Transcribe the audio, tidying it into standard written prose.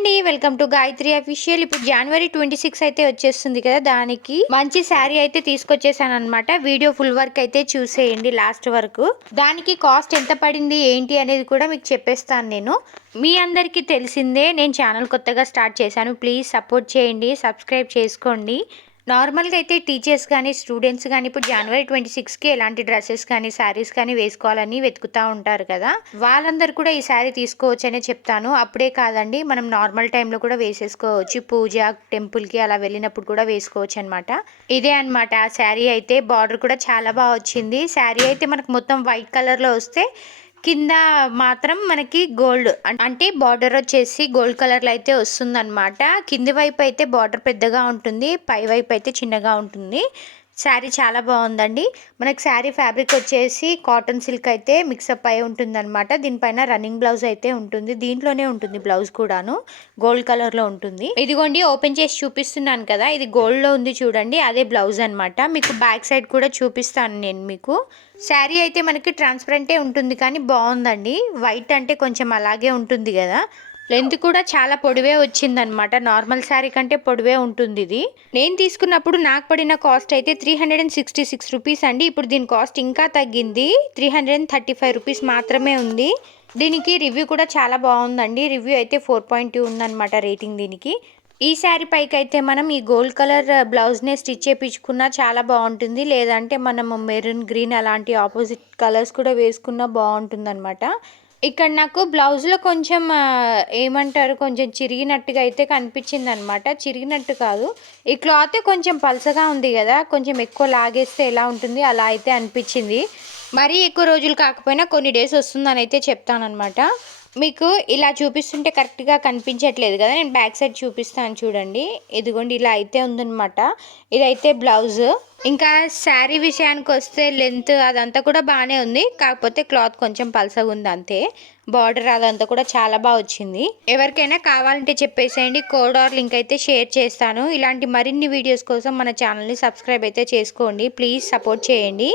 అండి, welcome to Gayatri official. ఇప్పుడు జనవరి 26 అయితే వచ్చేస్తుంది కదా, దానికి మంచి శారీ అయితే తీసుకొచ్చేసాను అనమాట. వీడియో ఫుల్ వర్క్ అయితే చూసేయండి లాస్ట్ వరకు. దానికి కాస్ట్ ఎంత పడింది ఏంటి అనేది కూడా మీకు చెప్పేస్తాను నేను. మీ అందరికీ తెలిసిందే, నేను ఛానల్ కొత్తగా స్టార్ట్ చేశాను. ప్లీజ్ సపోర్ట్ చేయండి, సబ్స్క్రైబ్ చేసుకోండి. నార్మల్గా అయితే టీచర్స్ కానీ స్టూడెంట్స్ కానీ ఇప్పుడు జనవరి 26కి ఎలాంటి డ్రెస్సెస్ కానీ శారీస్ కానీ వేసుకోవాలని వెతుకుతూ ఉంటారు కదా, వాళ్ళందరూ కూడా ఈ శారీ తీసుకోవచ్చు అనే చెప్తాను. అప్పుడే కాదండి, మనం నార్మల్ టైంలో కూడా వేసేసుకోవచ్చు. పూజ టెంపుల్కి అలా వెళ్ళినప్పుడు కూడా వేసుకోవచ్చు అనమాట. ఇదే అనమాట ఆ శారీ అయితే. బార్డర్ కూడా చాలా బాగా వచ్చింది. శారీ అయితే మనకు మొత్తం వైట్ కలర్లో వస్తే కింద మాత్రం మనకి గోల్డ్ అంటే బార్డర్ వచ్చేసి గోల్డ్ కలర్లో అయితే వస్తుందన్నమాట. కింది వైపు అయితే బార్డర్ పెద్దగా ఉంటుంది, పై వైపు అయితే చిన్నగా ఉంటుంది. శారీ చాలా బాగుందండి. మనకి శారీ ఫ్యాబ్రిక్ వచ్చేసి కాటన్ సిల్క్ అయితే మిక్సప్ అయి ఉంటుందన్నమాట. దీనిపైన రన్నింగ్ బ్లౌజ్ అయితే ఉంటుంది. దీంట్లోనే ఉంటుంది బ్లౌజ్ కూడాను, గోల్డ్ కలర్లో ఉంటుంది. ఇదిగోండి ఓపెన్ చేసి చూపిస్తున్నాను కదా, ఇది గోల్డ్లో ఉంది చూడండి, అదే బ్లౌజ్ అనమాట. మీకు బ్యాక్ సైడ్ కూడా చూపిస్తాను నేను మీకు. శారీ అయితే మనకి ట్రాన్స్పరెంటే ఉంటుంది కానీ బాగుందండి. వైట్ అంటే కొంచెం అలాగే ఉంటుంది కదా. లెంత్ కూడా చాలా పొడివే వచ్చిందనమాట. నార్మల్ శారీ కంటే పొడివే ఉంటుంది ఇది. నేను తీసుకున్నప్పుడు నాకు పడిన కాస్ట్ అయితే 366 రూపీస్ అండి. ఇప్పుడు దీని కాస్ట్ ఇంకా తగ్గింది, 335 రూపీస్ మాత్రమే ఉంది. దీనికి రివ్యూ కూడా చాలా బాగుందండి. రివ్యూ అయితే 4.2 ఉందన్నమాట రేటింగ్ దీనికి. ఈ శారీ పైకి అయితే మనం ఈ గోల్డ్ కలర్ బ్లౌజ్నే స్టిచ్ చేయించుకున్నా చాలా బాగుంటుంది, లేదంటే మనం మెరూన్ గ్రీన్ అలాంటి ఆపోజిట్ కలర్స్ కూడా వేసుకున్నా బాగుంటుంది అనమాట. ఇక్కడ నాకు బ్లౌజ్లో కొంచెం ఏమంటారు, కొంచెం చిరిగినట్టుగా అయితే కనిపించింది అనమాట. చిరిగినట్టు కాదు, ఈ క్లాత్ కొంచెం పలసగా ఉంది కదా, కొంచెం ఎక్కువ లాగేస్తే ఎలా ఉంటుంది అలా అయితే అనిపించింది. మరీ ఎక్కువ రోజులు కాకపోయినా కొన్ని డేస్ వస్తుందని అయితే చెప్తానమాట. మీకు ఇలా చూపిస్తుంటే కరెక్ట్గా కనిపించట్లేదు కదా, నేను బ్యాక్ సైడ్ చూపిస్తాను చూడండి. ఇదిగోండి ఇలా అయితే ఉందన్నమాట. ఇదైతే బ్లౌజ్. ఇంకా శారీ విషయానికి వస్తే లెంత్ అదంతా కూడా బాగానే ఉంది, కాకపోతే క్లాత్ కొంచెం పలసగా ఉంది అంతే. బార్డర్ అదంతా కూడా చాలా బాగా వచ్చింది. ఎవరికైనా కావాలంటే చెప్పేసేయండి, కోడ్ ఆర్ లింక్ అయితే షేర్ చేస్తాను. ఇలాంటి మరిన్ని వీడియోస్ కోసం మన ఛానల్ని సబ్స్క్రైబ్ అయితే చేసుకోండి. ప్లీజ్ సపోర్ట్ చేయండి.